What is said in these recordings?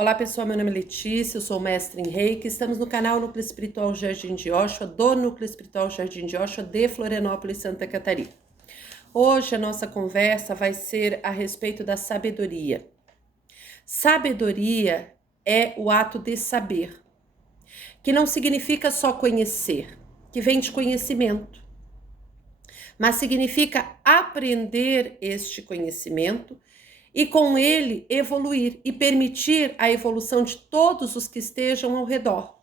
Olá pessoal, meu nome é Letícia, eu sou mestre em Reiki, estamos no canal Núcleo Espiritual Jardim de Oxóa, do Núcleo Espiritual Jardim de Oxóa, de Florianópolis, Santa Catarina. Hoje a nossa conversa vai ser a respeito da sabedoria. Sabedoria é o ato de saber, que não significa só conhecer, que vem de conhecimento, mas significa aprender este conhecimento e com ele evoluir e permitir a evolução de todos os que estejam ao redor,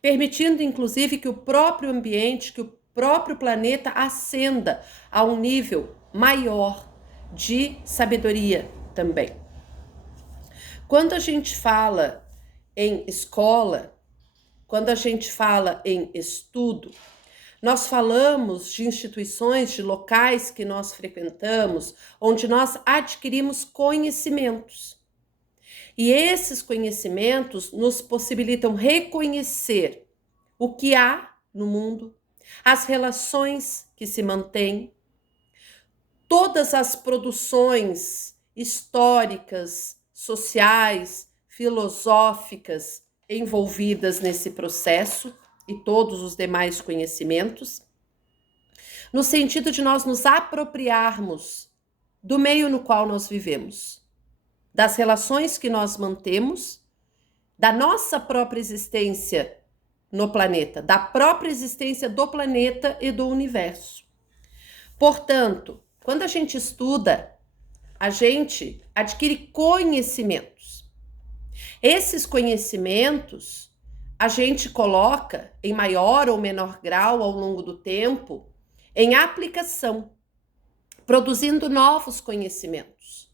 permitindo inclusive que o próprio ambiente, que o próprio planeta ascenda a um nível maior de sabedoria também. Quando a gente fala em escola, quando a gente fala em estudo, nós falamos de instituições, de locais que nós frequentamos, onde nós adquirimos conhecimentos. E esses conhecimentos nos possibilitam reconhecer o que há no mundo, as relações que se mantêm, todas as produções históricas, sociais, filosóficas envolvidas nesse processo, e todos os demais conhecimentos, no sentido de nós nos apropriarmos do meio no qual nós vivemos, das relações que nós mantemos, da nossa própria existência no planeta, da própria existência do planeta e do universo. Portanto, quando a gente estuda, a gente adquire conhecimentos. Esses conhecimentos a gente coloca em maior ou menor grau ao longo do tempo em aplicação, produzindo novos conhecimentos,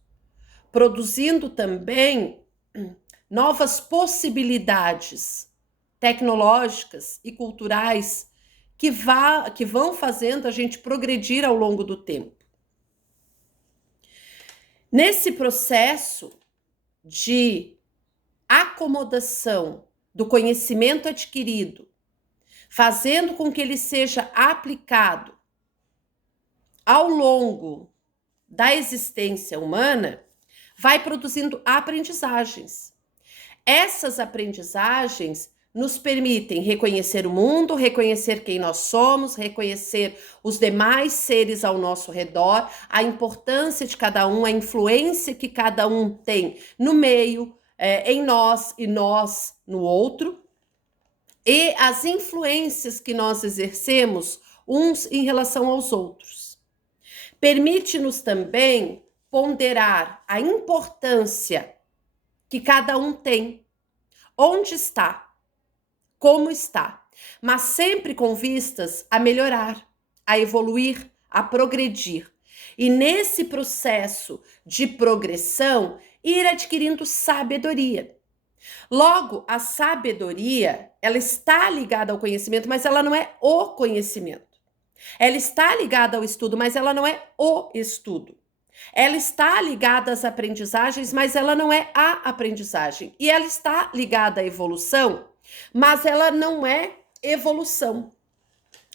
produzindo também novas possibilidades tecnológicas e culturais que vão fazendo a gente progredir ao longo do tempo. Nesse processo de acomodação do conhecimento adquirido, fazendo com que ele seja aplicado ao longo da existência humana, vai produzindo aprendizagens. Essas aprendizagens nos permitem reconhecer o mundo, reconhecer quem nós somos, reconhecer os demais seres ao nosso redor, a importância de cada um, a influência que cada um tem no meio, em nós e nós no outro, e as influências que nós exercemos uns em relação aos outros. Permite-nos também ponderar a importância que cada um tem, onde está, como está, mas sempre com vistas a melhorar, a evoluir, a progredir. E nesse processo de progressão, ir adquirindo sabedoria. Logo, a sabedoria, ela está ligada ao conhecimento, mas ela não é o conhecimento. Ela está ligada ao estudo, mas ela não é o estudo. Ela está ligada às aprendizagens, mas ela não é a aprendizagem. E ela está ligada à evolução, mas ela não é evolução.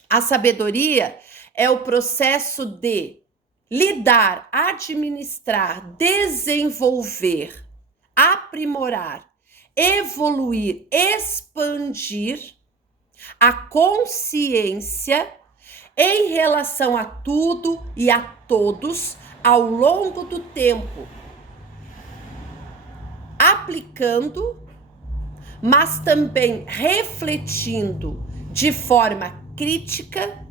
A sabedoria é o processo de lidar, administrar, desenvolver, aprimorar, evoluir, expandir a consciência em relação a tudo e a todos ao longo do tempo, aplicando, mas também refletindo de forma crítica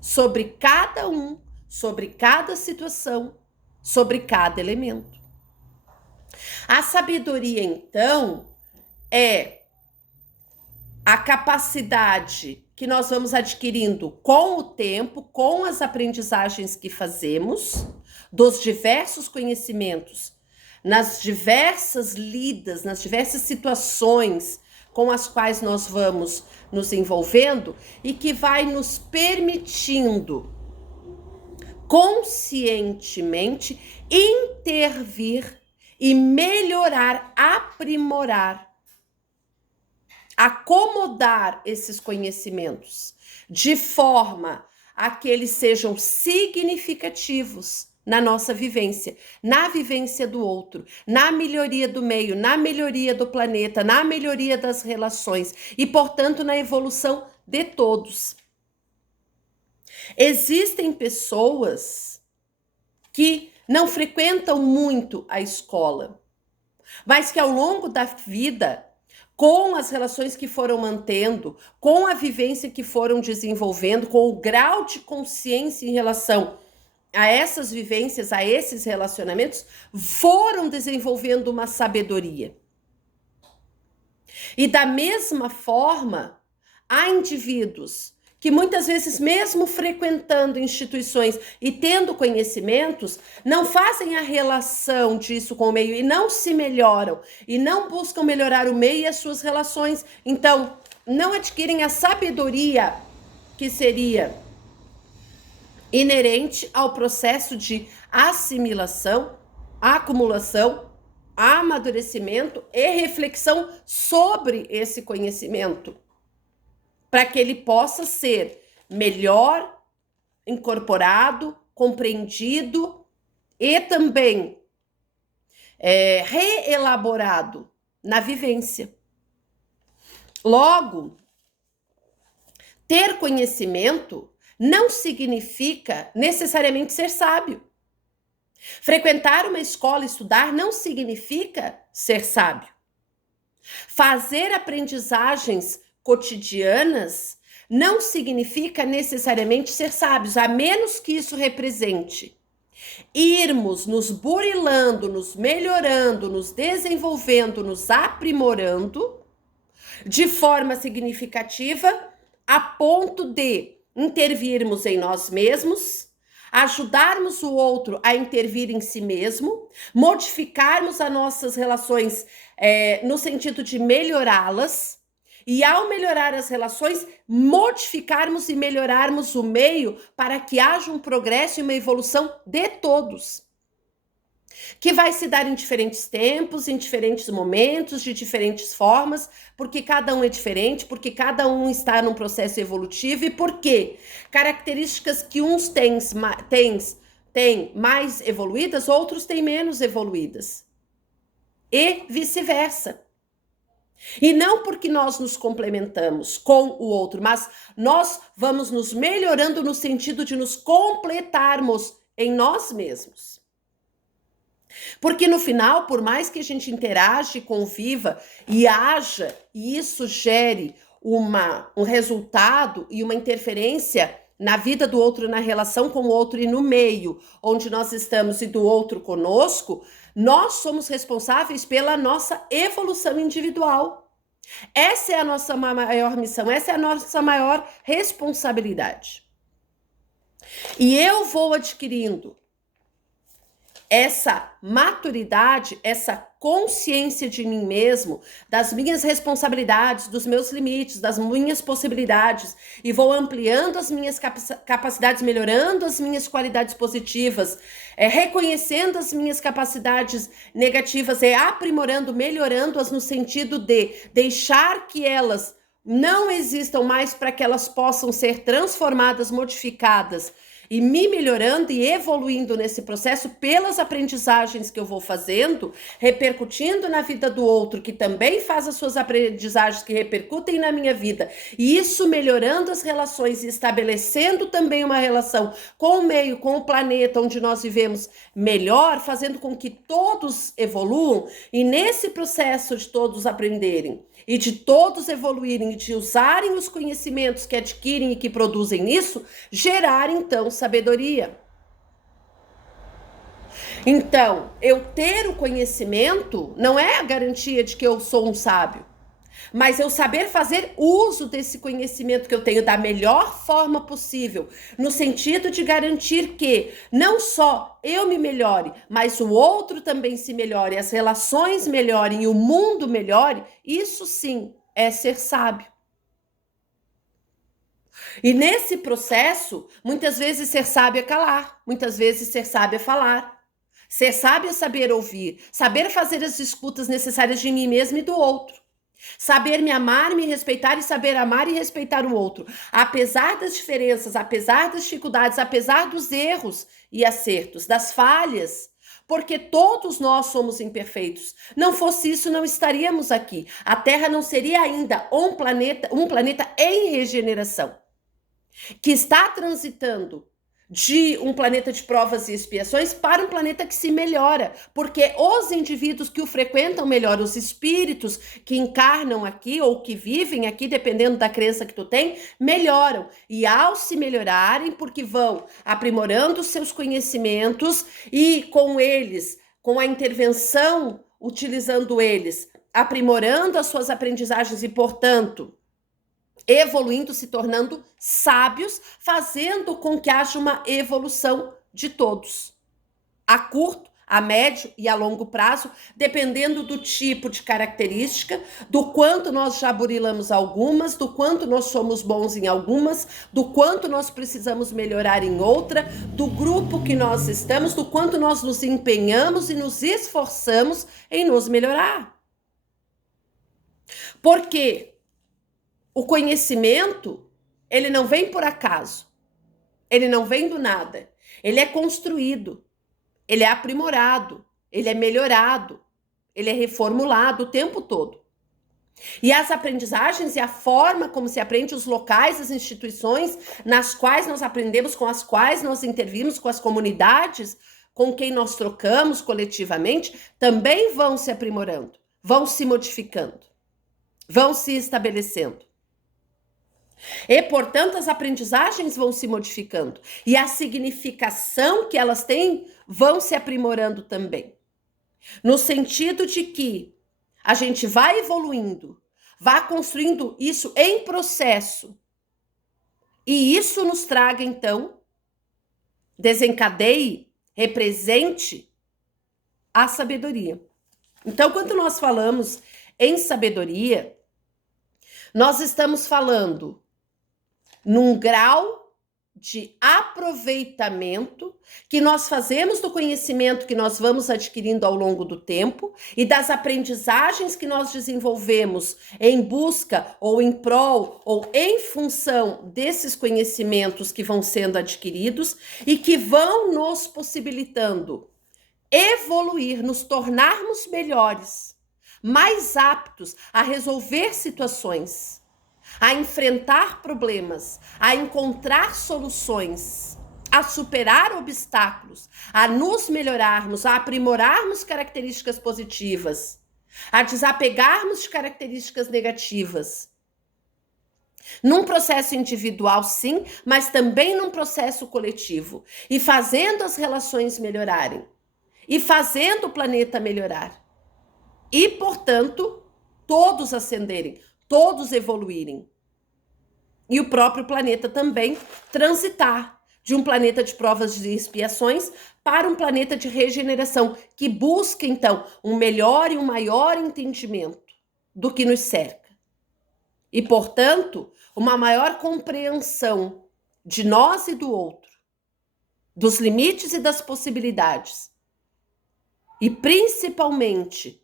sobre cada um, sobre cada situação, sobre cada elemento. A sabedoria, então, é a capacidade que nós vamos adquirindo com o tempo, com as aprendizagens que fazemos, dos diversos conhecimentos, nas diversas lidas, nas diversas situações com as quais nós vamos nos envolvendo e que vai nos permitindo conscientemente intervir e melhorar, aprimorar, acomodar esses conhecimentos de forma a que eles sejam significativos na nossa vivência, na vivência do outro, na melhoria do meio, na melhoria do planeta, na melhoria das relações e, portanto, na evolução de todos. Existem pessoas que não frequentam muito a escola, mas que ao longo da vida, com as relações que foram mantendo, com a vivência que foram desenvolvendo, com o grau de consciência em relação a essas vivências, a esses relacionamentos, foram desenvolvendo uma sabedoria. E da mesma forma, há indivíduos que muitas vezes, mesmo frequentando instituições e tendo conhecimentos, não fazem a relação disso com o meio e não se melhoram e não buscam melhorar o meio e as suas relações. Então, não adquirem a sabedoria que seria inerente ao processo de assimilação, acumulação, amadurecimento e reflexão sobre esse conhecimento, para que ele possa ser melhor incorporado, compreendido e também reelaborado na vivência. Logo, ter conhecimento não significa necessariamente ser sábio. Frequentar uma escola, estudar, não significa ser sábio. Fazer aprendizagens cotidianas não significa necessariamente ser sábios, a menos que isso represente irmos nos burilando, nos melhorando, nos desenvolvendo, nos aprimorando de forma significativa a ponto de intervirmos em nós mesmos, ajudarmos o outro a intervir em si mesmo, modificarmos as nossas relações no sentido de melhorá-las. E ao melhorar as relações, modificarmos e melhorarmos o meio para que haja um progresso e uma evolução de todos. Que vai se dar em diferentes tempos, em diferentes momentos, de diferentes formas, porque cada um é diferente, porque cada um está num processo evolutivo e porque características que uns têm mais evoluídas, outros têm menos evoluídas. E vice-versa. E não porque nós nos complementamos com o outro, mas nós vamos nos melhorando no sentido de nos completarmos em nós mesmos. Porque no final, por mais que a gente interaja, conviva e haja, e isso gere um resultado e uma interferência na vida do outro, na relação com o outro e no meio onde nós estamos e do outro conosco, nós somos responsáveis pela nossa evolução individual. Essa é a nossa maior missão, essa é a nossa maior responsabilidade. E eu vou adquirindo essa maturidade, essa consciência de mim mesmo, das minhas responsabilidades, dos meus limites, das minhas possibilidades, e vou ampliando as minhas capacidades, melhorando as minhas qualidades positivas, reconhecendo as minhas capacidades negativas e aprimorando, melhorando-as no sentido de deixar que elas não existam mais para que elas possam ser transformadas, modificadas, e me melhorando e evoluindo nesse processo pelas aprendizagens que eu vou fazendo, repercutindo na vida do outro, que também faz as suas aprendizagens que repercutem na minha vida. E isso melhorando as relações e estabelecendo também uma relação com o meio, com o planeta onde nós vivemos melhor, fazendo com que todos evoluam. E nesse processo de todos aprenderem e de todos evoluírem e de usarem os conhecimentos que adquirem e que produzem isso, gerar então sabedoria. Então, eu ter o conhecimento não é a garantia de que eu sou um sábio, mas eu saber fazer uso desse conhecimento que eu tenho da melhor forma possível, no sentido de garantir que não só eu me melhore, mas o outro também se melhore, as relações melhorem e o mundo melhore, isso sim é ser sábio. E nesse processo, muitas vezes ser sábio é calar, muitas vezes ser sábio é falar. Ser sábio é saber ouvir, saber fazer as escutas necessárias de mim mesmo e do outro. Saber me amar, me respeitar e saber amar e respeitar o outro. Apesar das diferenças, apesar das dificuldades, apesar dos erros e acertos, das falhas, porque todos nós somos imperfeitos. Não fosse isso, não estaríamos aqui. A Terra não seria ainda um planeta em regeneração, que está transitando de um planeta de provas e expiações para um planeta que se melhora, porque os indivíduos que o frequentam melhor, os espíritos que encarnam aqui ou que vivem aqui, dependendo da crença que tu tem, melhoram. E ao se melhorarem, porque vão aprimorando seus conhecimentos e com eles, com a intervenção, utilizando eles, aprimorando as suas aprendizagens e, portanto, evoluindo, se tornando sábios, fazendo com que haja uma evolução de todos, a curto, a médio e a longo prazo, dependendo do tipo de característica, do quanto nós já burilamos algumas, do quanto nós somos bons em algumas, do quanto nós precisamos melhorar em outra, do grupo que nós estamos, do quanto nós nos empenhamos e nos esforçamos em nos melhorar. Porque o conhecimento, ele não vem por acaso, ele não vem do nada, ele é construído, ele é aprimorado, ele é melhorado, ele é reformulado o tempo todo. E as aprendizagens e a forma como se aprende, os locais, as instituições nas quais nós aprendemos, com as quais nós intervimos, com as comunidades com quem nós trocamos coletivamente, também vão se aprimorando, vão se modificando, vão se estabelecendo. E, portanto, as aprendizagens vão se modificando e a significação que elas têm vão se aprimorando também. No sentido de que a gente vai evoluindo, vai construindo isso em processo. E isso nos traga, então, desencadeie, represente a sabedoria. Então, quando nós falamos em sabedoria, nós estamos falando num grau de aproveitamento que nós fazemos do conhecimento que nós vamos adquirindo ao longo do tempo e das aprendizagens que nós desenvolvemos em busca ou em prol ou em função desses conhecimentos que vão sendo adquiridos e que vão nos possibilitando evoluir, nos tornarmos melhores, mais aptos a resolver situações, a enfrentar problemas, a encontrar soluções, a superar obstáculos, a nos melhorarmos, a aprimorarmos características positivas, a desapegarmos de características negativas. Num processo individual, sim, mas também num processo coletivo. E fazendo as relações melhorarem. E fazendo o planeta melhorar. E, portanto, todos ascenderem, todos evoluírem. E o próprio planeta também transitar de um planeta de provas e expiações para um planeta de regeneração, que busca, então, um melhor e um maior entendimento do que nos cerca. E, portanto, uma maior compreensão de nós e do outro, dos limites e das possibilidades. E, principalmente,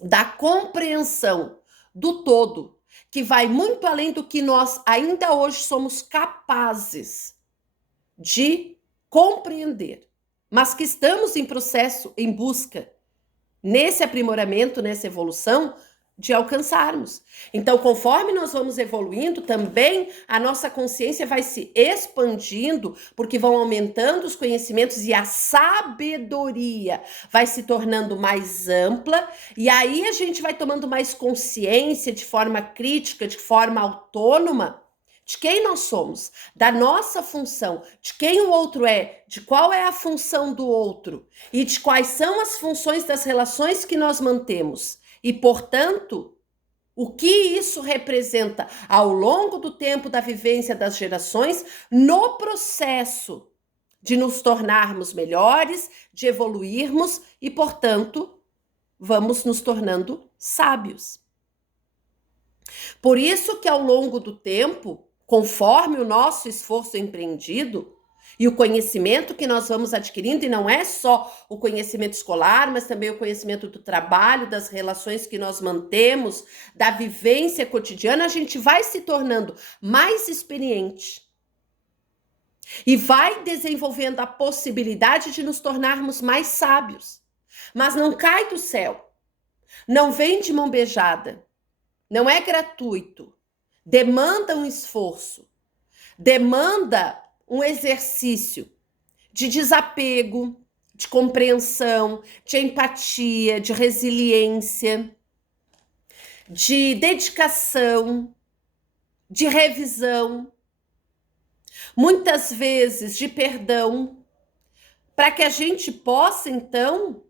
da compreensão do todo, que vai muito além do que nós ainda hoje somos capazes de compreender, mas que estamos em processo, em busca, nesse aprimoramento, nessa evolução, de alcançarmos. Então, conforme nós vamos evoluindo, também a nossa consciência vai se expandindo, porque vão aumentando os conhecimentos e a sabedoria vai se tornando mais ampla, e aí a gente vai tomando mais consciência de forma crítica, de forma autônoma, de quem nós somos, da nossa função, de quem o outro é, de qual é a função do outro e de quais são as funções das relações que nós mantemos. E, portanto, o que isso representa ao longo do tempo da vivência das gerações no processo de nos tornarmos melhores, de evoluirmos e, portanto, vamos nos tornando sábios. Por isso que ao longo do tempo, conforme o nosso esforço empreendido, E o conhecimento que nós vamos adquirindo, e não é só o conhecimento escolar, mas também o conhecimento do trabalho, das relações que nós mantemos, da vivência cotidiana, a gente vai se tornando mais experiente. E vai desenvolvendo a possibilidade de nos tornarmos mais sábios. Mas não cai do céu. Não vem de mão beijada. Não é gratuito. Demanda um esforço. Demanda um exercício de desapego, de compreensão, de empatia, de resiliência, de dedicação, de revisão, muitas vezes de perdão, para que a gente possa, então,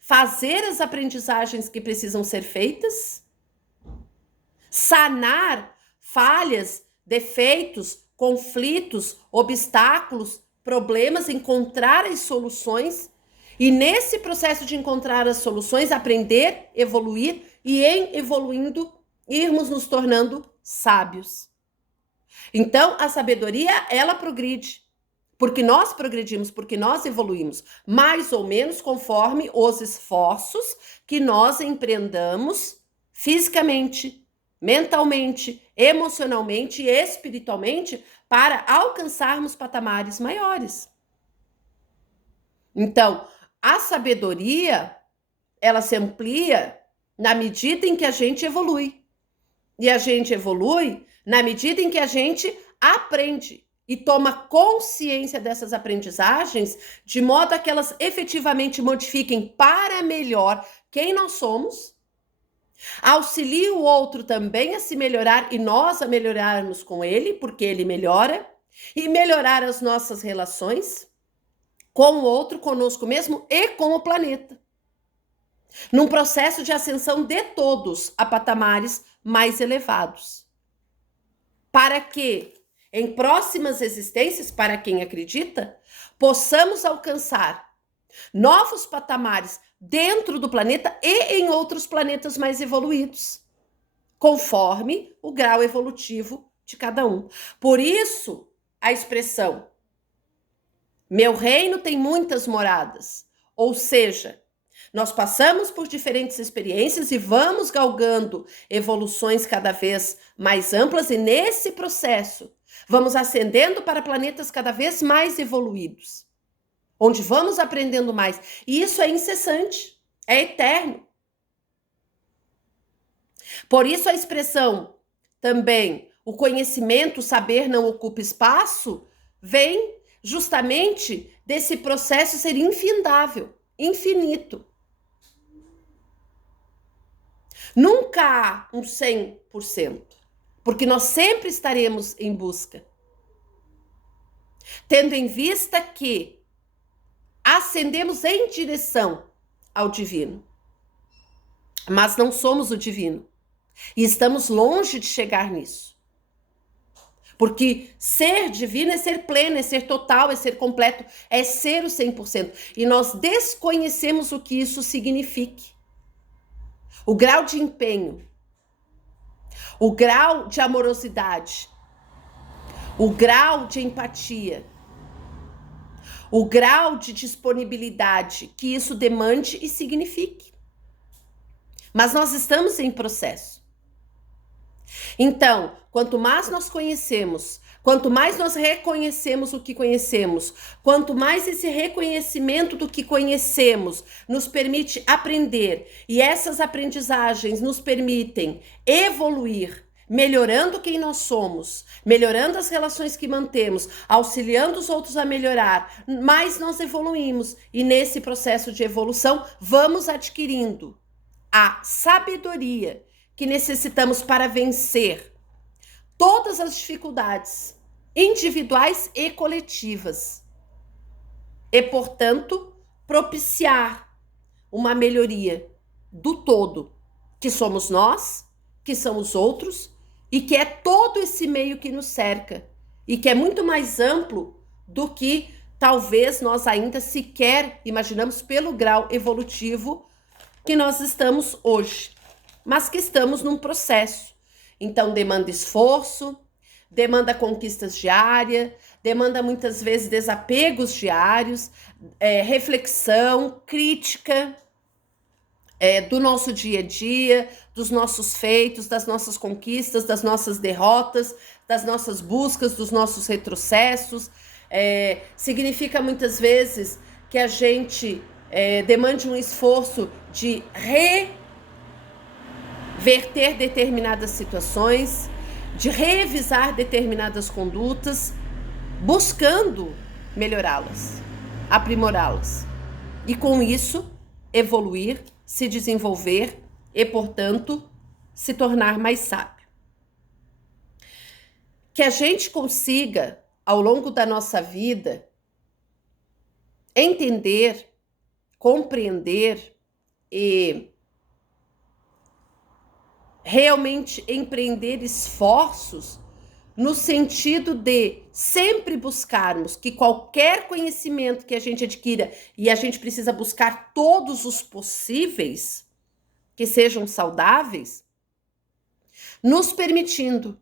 fazer as aprendizagens que precisam ser feitas, sanar falhas, defeitos, conflitos, obstáculos, problemas, encontrar as soluções e nesse processo de encontrar as soluções, aprender, evoluir e em evoluindo, irmos nos tornando sábios. Então, a sabedoria, ela progride, porque nós progredimos, porque nós evoluímos, mais ou menos conforme os esforços que nós empreendamos fisicamente, mentalmente, emocionalmente e espiritualmente para alcançarmos patamares maiores. Então, a sabedoria, ela se amplia na medida em que a gente evolui. E a gente evolui na medida em que a gente aprende e toma consciência dessas aprendizagens, de modo a que elas efetivamente modifiquem para melhor quem nós somos, auxilia o outro também a se melhorar e nós a melhorarmos com ele, porque ele melhora, e melhorar as nossas relações com o outro, conosco mesmo e com o planeta. Num processo de ascensão de todos a patamares mais elevados. Para que, em próximas existências, para quem acredita, possamos alcançar novos patamares dentro do planeta e em outros planetas mais evoluídos, conforme o grau evolutivo de cada um. Por isso, a expressão meu reino tem muitas moradas, ou seja, nós passamos por diferentes experiências e vamos galgando evoluções cada vez mais amplas e nesse processo vamos ascendendo para planetas cada vez mais evoluídos, onde vamos aprendendo mais. E isso é incessante, é eterno. Por isso a expressão também, o conhecimento, o saber não ocupa espaço, vem justamente desse processo ser infindável, infinito. Nunca há um 100%, porque nós sempre estaremos em busca. Tendo em vista que ascendemos em direção ao divino, mas não somos o divino. E estamos longe de chegar nisso. Porque ser divino é ser pleno, é ser total, é ser completo, é ser o 100%. E nós desconhecemos o que isso signifique. O grau de empenho, o grau de amorosidade, o grau de empatia, o grau de disponibilidade que isso demande e signifique. Mas nós estamos em processo. Então, quanto mais nós conhecemos, quanto mais nós reconhecemos o que conhecemos, quanto mais esse reconhecimento do que conhecemos nos permite aprender e essas aprendizagens nos permitem evoluir, melhorando quem nós somos, melhorando as relações que mantemos, auxiliando os outros a melhorar, mais nós evoluímos e nesse processo de evolução vamos adquirindo a sabedoria que necessitamos para vencer todas as dificuldades individuais e coletivas e, portanto, propiciar uma melhoria do todo, que somos nós, que são os outros e que é todo esse meio que nos cerca e que é muito mais amplo do que talvez nós ainda sequer imaginamos pelo grau evolutivo que nós estamos hoje, mas que estamos num processo. Então, demanda esforço, demanda conquistas diárias, demanda muitas vezes desapegos diários, reflexão, crítica do nosso dia a dia, dos nossos feitos, das nossas conquistas, das nossas derrotas, das nossas buscas, dos nossos retrocessos. Significa muitas vezes que a gente demande um esforço de reverter determinadas situações, de revisar determinadas condutas, buscando melhorá-las, aprimorá-las. E com isso, evoluir, se desenvolver e, portanto, se tornar mais sábio. Que a gente consiga, ao longo da nossa vida, entender, compreender e realmente empreender esforços no sentido de sempre buscarmos que qualquer conhecimento que a gente adquira, e a gente precisa buscar todos os possíveis, que sejam saudáveis, nos permitindo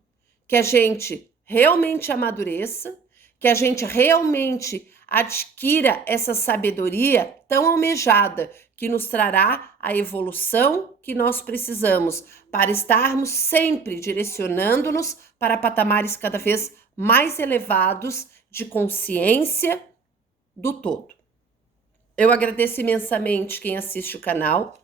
que a gente realmente amadureça, que a gente realmente adquira essa sabedoria tão almejada, que nos trará a evolução que nós precisamos para estarmos sempre direcionando-nos para patamares cada vez mais elevados de consciência do todo. Eu agradeço imensamente quem assiste o canal.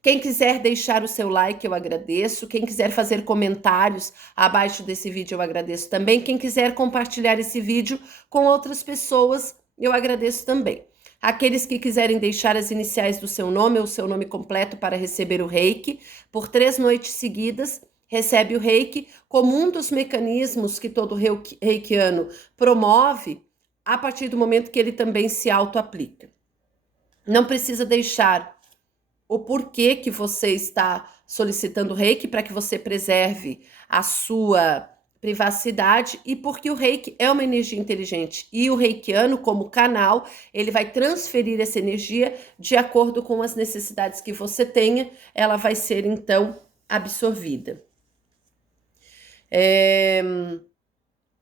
Quem quiser deixar o seu like, eu agradeço. Quem quiser fazer comentários abaixo desse vídeo, eu agradeço também. Quem quiser compartilhar esse vídeo com outras pessoas, eu agradeço também. Aqueles que quiserem deixar as iniciais do seu nome ou o seu nome completo para receber o reiki, por 3 noites seguidas, recebe o reiki como um dos mecanismos que todo reikiano promove a partir do momento que ele também se auto-aplica. Não precisa deixar o porquê que você está solicitando reiki para que você preserve a sua privacidade e porque o reiki é uma energia inteligente e o reikiano, como canal, ele vai transferir essa energia de acordo com as necessidades que você tenha, ela vai ser então absorvida.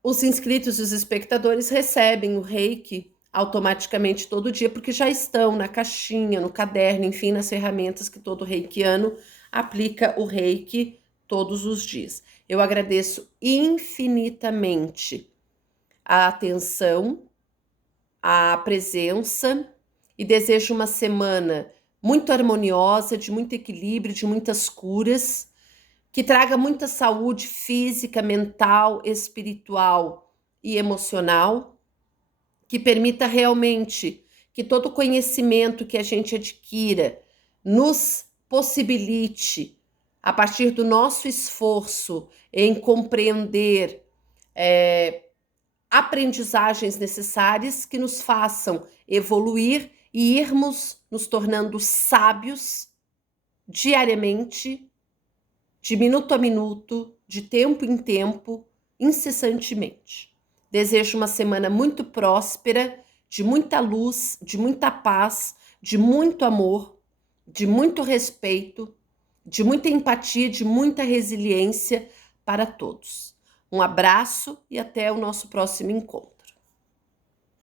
Os inscritos e os espectadores recebem o reiki automaticamente todo dia, porque já estão na caixinha, no caderno, enfim, nas ferramentas que todo reikiano aplica o reiki todos os dias. Eu agradeço infinitamente a atenção, a presença e desejo uma semana muito harmoniosa, de muito equilíbrio, de muitas curas, que traga muita saúde física, mental, espiritual e emocional, que permita realmente que todo conhecimento que a gente adquira nos possibilite, a partir do nosso esforço em compreender aprendizagens necessárias que nos façam evoluir e irmos nos tornando sábios diariamente, de minuto a minuto, de tempo em tempo, incessantemente. Desejo uma semana muito próspera, de muita luz, de muita paz, de muito amor, de muito respeito, de muita empatia, de muita resiliência para todos. Um abraço e até o nosso próximo encontro.